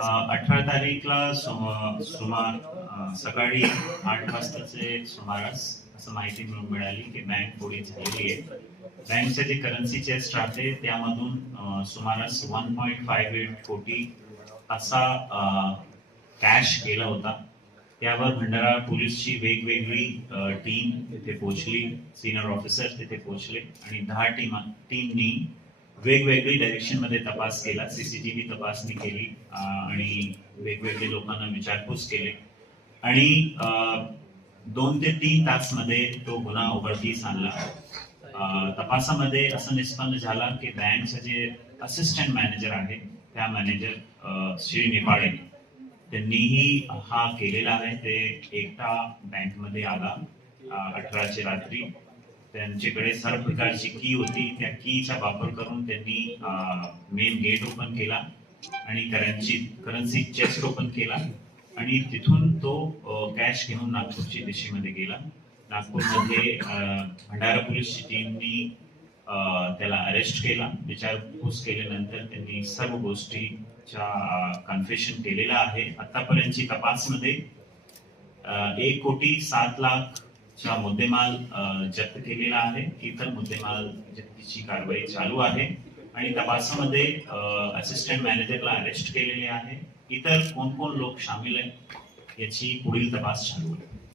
18 तारीखला सकाळी 8 वाजताचे सुमारास असं माहिती मिळाली की बँक फोडी झालेली आहे. बँकचे जे करन्सी चेस्ट राहते त्यामधून सुमारास 1.58 कोटी असा कॅश गेला होता. त्यावर भंडारा पोलीसची वेगवेगळी टीम तिथे पोहोचली, सिनियर ऑफिसर तिथे पोहोचले आणि 10 टीमनी वेगवेगळी डायरेक्शन मध्ये तपास केला, सीसीटीव्ही तपासणी केली आणि वेगवेगळे लोकांना विचारपूस केले आणि 2 ते 3 तास मध्ये तो गुन्हा उघडकीस आणला. तपासामध्ये असं निष्पन्न झाला की बँकचे जे असिस्टंट मॅनेजर आहे त्या मॅनेजर श्री नेपाळे त्यांनीही हा केलेला आहे. ते एकटा बँकमध्ये आला 18ची रात्री. त्यांच्याकडे सर्व प्रकारची की होती. त्या कीचा वापर करून त्यांनी मेन गेट ओपन केला आणि करन्सी चेस्ट ओपन केला आणि तिथून तो कॅश घेऊन नागपूरच्या दिशेमध्ये गेला. नागपूरमध्ये भंडारा पोलीसची टीमनी त्याला अरेस्ट केला. विचारपूस केल्यानंतर त्यांनी सर्व गोष्टीचा कन्फेशन केलेला आहे. आतापर्यंतची तपासमध्ये 1,07,00,000 चा मुद्देमाल जप्त केलेला आहे. इतर मुद्देमाल जप्तीची कारवाई चालू आहे आणि तपासामध्ये असिस्टंट मॅनेजरला अरेस्ट केलेले आहे. इतर कोण कोण लोक सामील आहेत याची पुढील तपास चालू आहे.